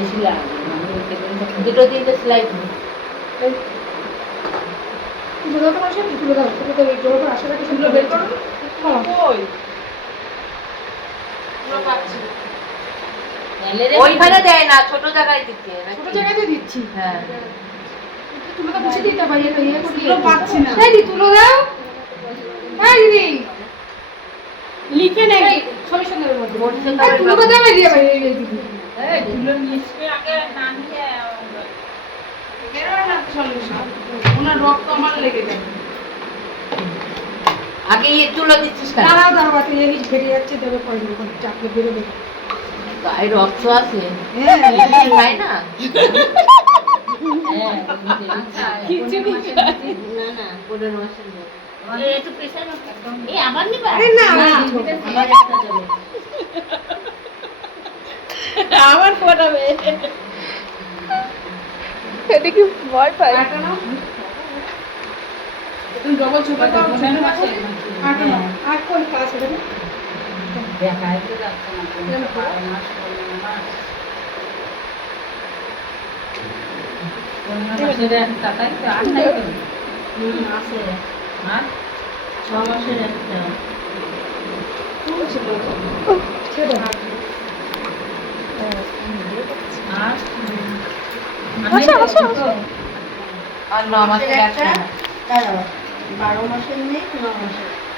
বেশি লাগে মানে দুটো তিনটে সেলাই দাও রাখি সেগুলো বের করো। হ্যাঁ। ওইখানে দেয় না ছোট জায়গায় দিতে ছোট জায়গাতে দিচ্ছি। হ্যাঁ। তুলে দাও বুঝে দিতে পারি এটা ইয়ে তুলো পাচ্ছি না। এই দি তুলে দাও। এই দিদি। লিখে নেই। মধ্যে। তুলে দাও দিয়ে এই এই দিদি। আগে না না। ইয়ে তুলো দিচ্ছিস কেন? দাঁড়াও দাঁড়াও এই যাচ্ছে পরে যখন চাপলে বেরোবে। গায়ে রক্ত আছে। হ্যাঁ না? না না লোক। আরে না আমার ডবল ছোট দাও ছোট আটা কোন হবে দেখাই তো যাচ্ছে না তো হুম আছে আর? ছ মাসের একটা। বারো মাসের নেই ন মাসের